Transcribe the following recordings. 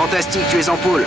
Fantastique, tu es en pôle.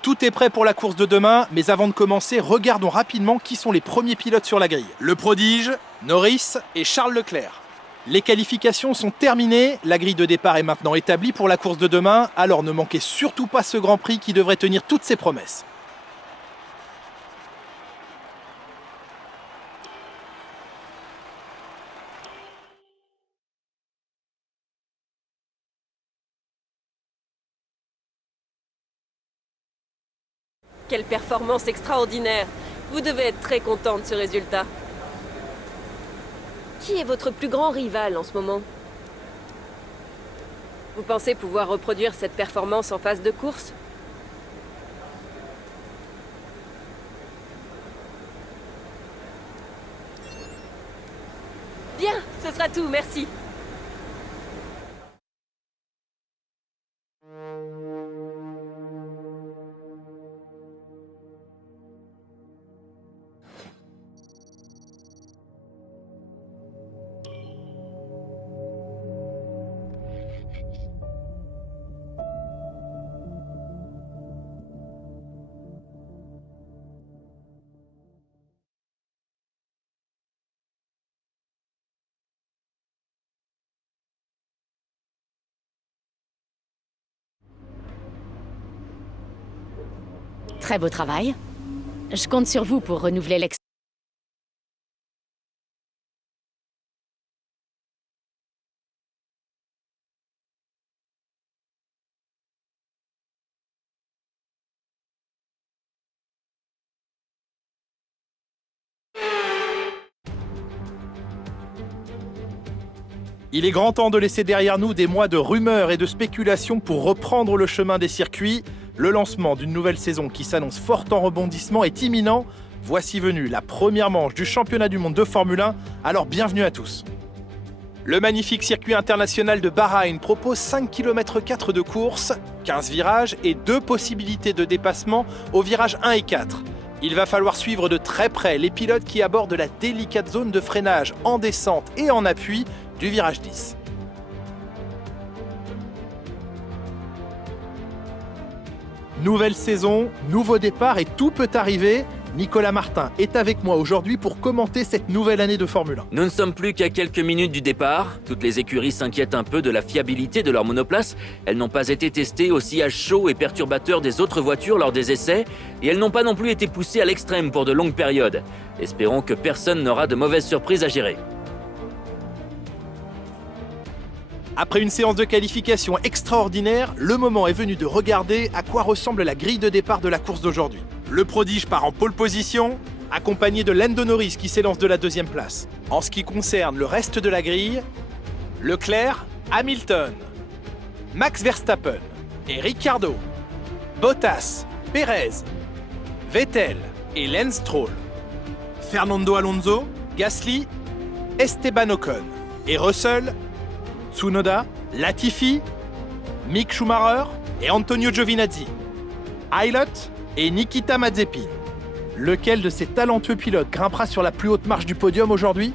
Tout est prêt pour la course de demain, mais avant de commencer, regardons rapidement qui sont les premiers pilotes sur la grille. Le prodige, Norris et Charles Leclerc. Les qualifications sont terminées, la grille de départ est maintenant établie pour la course de demain, alors ne manquez surtout pas ce Grand Prix qui devrait tenir toutes ses promesses. Quelle performance extraordinaire! Vous devez être très content de ce résultat. Qui est votre plus grand rival en ce moment? Vous pensez pouvoir reproduire cette performance en phase de course? Bien, ce sera tout, merci. Très beau travail. Je compte sur vous pour renouveler l'ex... Il est grand temps de laisser derrière nous des mois de rumeurs et de spéculations pour reprendre le chemin des circuits. Le lancement d'une nouvelle saison qui s'annonce forte en rebondissement est imminent. Voici venue la première manche du championnat du monde de Formule 1, alors bienvenue à tous. Le magnifique circuit international de Bahreïn propose 5,4 km de course, 15 virages et 2 possibilités de dépassement aux virages 1 et 4. Il va falloir suivre de très près les pilotes qui abordent la délicate zone de freinage en descente et en appui du virage 10. Nouvelle saison, nouveau départ et tout peut arriver. Nicolas Martin est avec moi aujourd'hui pour commenter cette nouvelle année de Formule 1. Nous ne sommes plus qu'à quelques minutes du départ. Toutes les écuries s'inquiètent un peu de la fiabilité de leurs monoplaces. Elles n'ont pas été testées au sillage chaud et perturbateur des autres voitures lors des essais, et elles n'ont pas non plus été poussées à l'extrême pour de longues périodes. Espérons que personne n'aura de mauvaises surprises à gérer. Après une séance de qualification extraordinaire, le moment est venu de regarder à quoi ressemble la grille de départ de la course d'aujourd'hui. Le prodige part en pole position, accompagné de Lando Norris qui s'élance de la 2e place. En ce qui concerne le reste de la grille, Leclerc, Hamilton, Max Verstappen et Ricciardo, Bottas, Perez, Vettel et Lance Stroll, Fernando Alonso, Gasly, Esteban Ocon et Russell, Tsunoda, Latifi, Mick Schumacher et Antonio Giovinazzi, Aylot et Nikita Mazepin. Lequel de ces talentueux pilotes grimpera sur la plus haute marche du podium aujourd'hui ?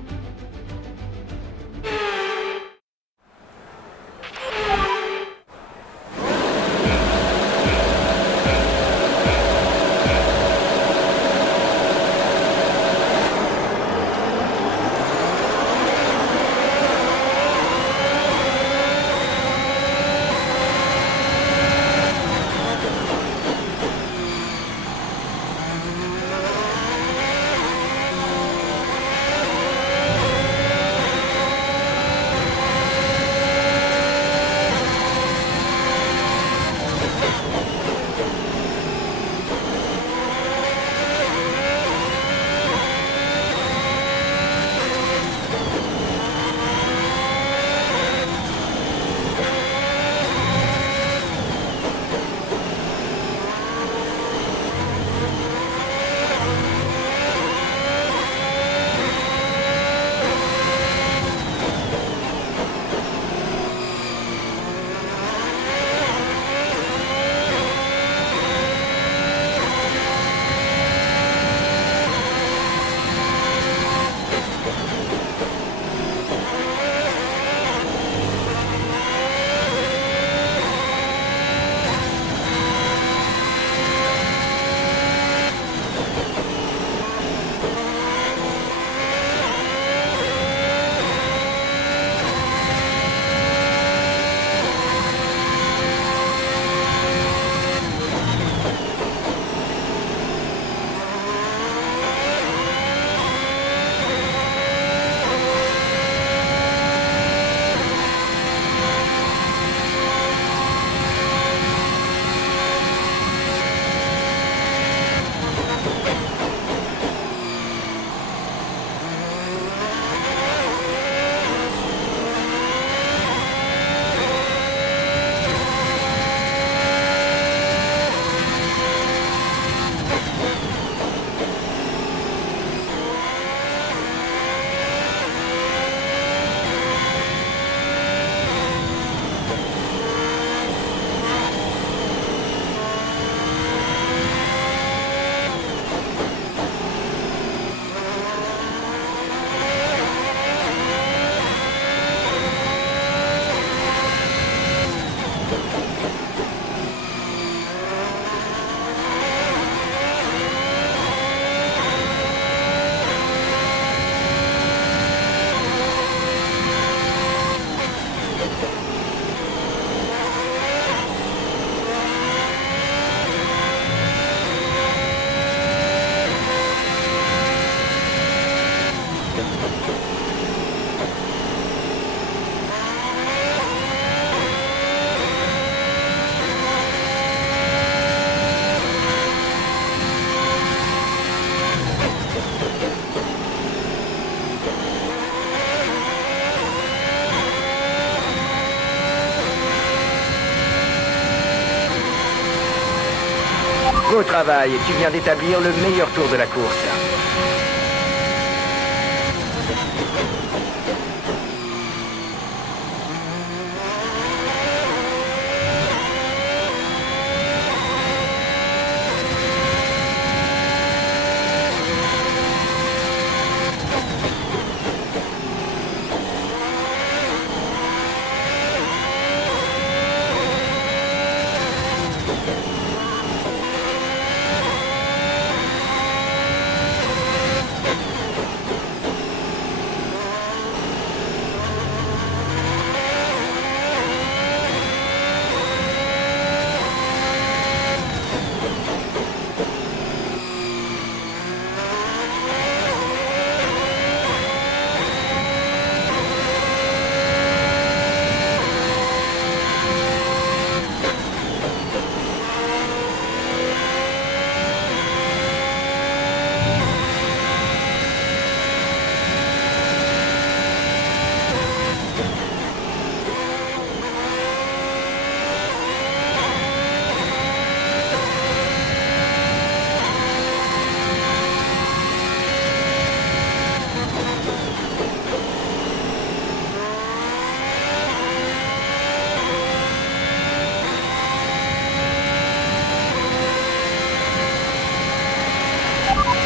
Beau travail, tu viens d'établir le meilleur tour de la course.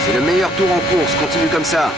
C'est le meilleur tour en course, continue comme ça.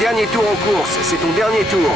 Dernier tour en course, c'est ton dernier tour.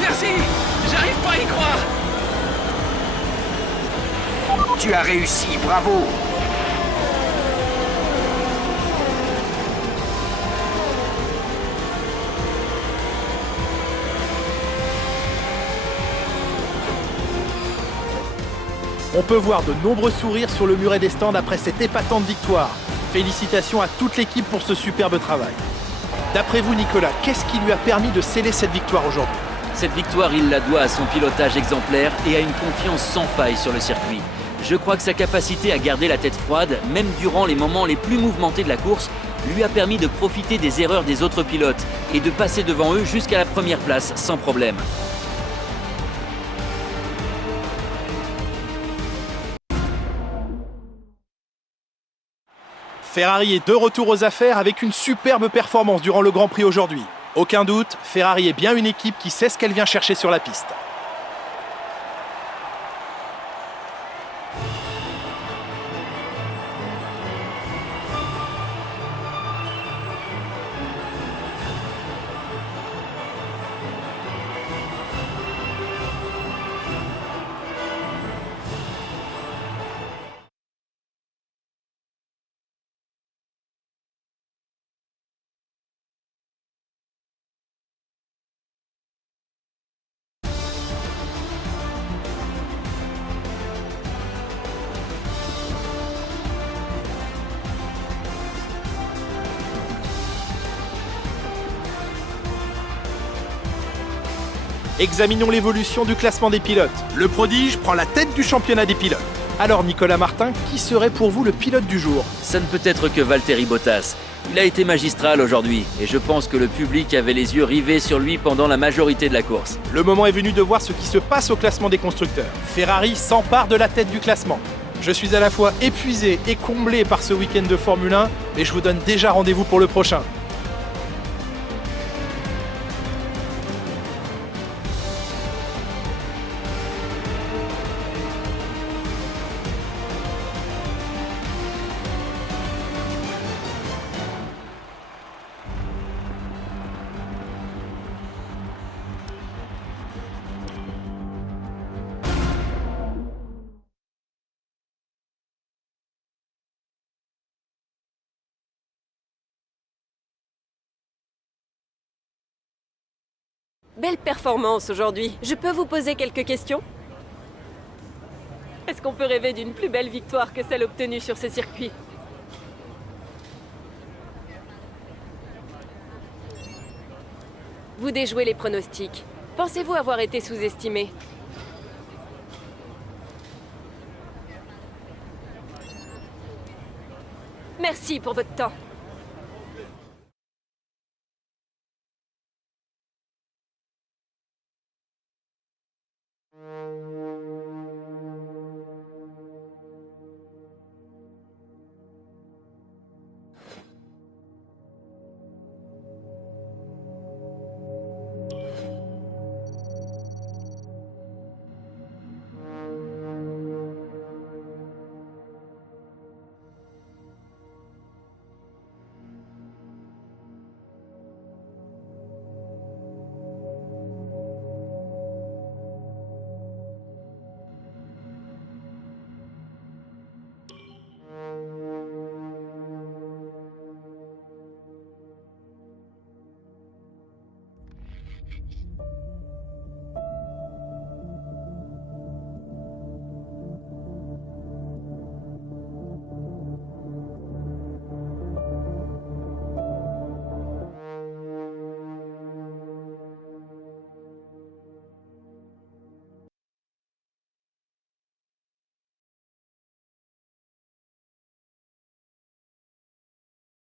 Merci! J'arrive pas à y croire! Tu as réussi, bravo! On peut voir de nombreux sourires sur le muret des stands après cette épatante victoire. Félicitations à toute l'équipe pour ce superbe travail. D'après vous, Nicolas, qu'est-ce qui lui a permis de sceller cette victoire aujourd'hui? Cette victoire, il la doit à son pilotage exemplaire et à une confiance sans faille sur le circuit. Je crois que sa capacité à garder la tête froide, même durant les moments les plus mouvementés de la course, lui a permis de profiter des erreurs des autres pilotes et de passer devant eux jusqu'à la première place sans problème. Ferrari est de retour aux affaires avec une superbe performance durant le Grand Prix aujourd'hui. Aucun doute, Ferrari est bien une équipe qui sait ce qu'elle vient chercher sur la piste. Examinons l'évolution du classement des pilotes. Le prodige prend la tête du championnat des pilotes. Alors Nicolas Martin, qui serait pour vous le pilote du jour? Ça ne peut être que Valtteri Bottas. Il a été magistral aujourd'hui et je pense que le public avait les yeux rivés sur lui pendant la majorité de la course. Le moment est venu de voir ce qui se passe au classement des constructeurs. Ferrari s'empare de la tête du classement. Je suis à la fois épuisé et comblé par ce week-end de Formule 1, mais je vous donne déjà rendez-vous pour le prochain. Belle performance aujourd'hui. Je peux vous poser quelques questions? Est-ce qu'on peut rêver d'une plus belle victoire que celle obtenue sur ce circuit? Vous déjouez les pronostics. Pensez-vous avoir été sous-estimé? Merci pour votre temps.